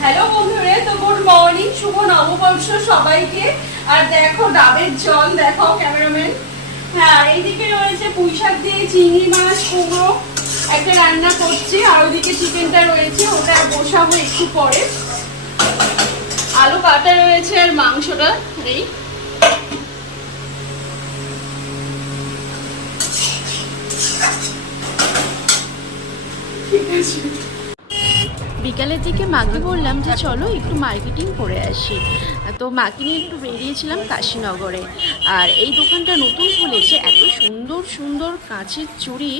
Hello বন্ধুরা, তো good morning, শুভ নববর্ষ সবাইকে। আর দেখো ডাবের জল, দেখো ক্যামেরাম্যান। হ্যাঁ, এইদিকে রয়েছে পুঁই শাক দিয়ে চিংড়ি মাছ কুমড়ো একটা রান্না করছি, আর ওইদিকে চিকেনটা রয়েছে, ওটা বসাবো একটু পরে। আলু কাটা রয়েছে আর মাংসটা এই ঠিক আছে। বিকালের দিকে মাকে বললাম যে চলো একটু মার্কেটিং করে আসি, তো মাকে নিয়ে একটু বেরিয়েছিলাম কাশীনগরে। আর এই দোকানটা নতুন খুলেছে, এত সুন্দর সুন্দর কাঁচের চুড়ি।